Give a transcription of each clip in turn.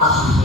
Ah.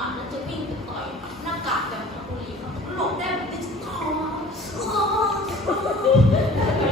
หวะนั้นจะวิ่งไปต่อยหน้ากากแบบพาบุรีเขาหลบได้แบบดิจิตอล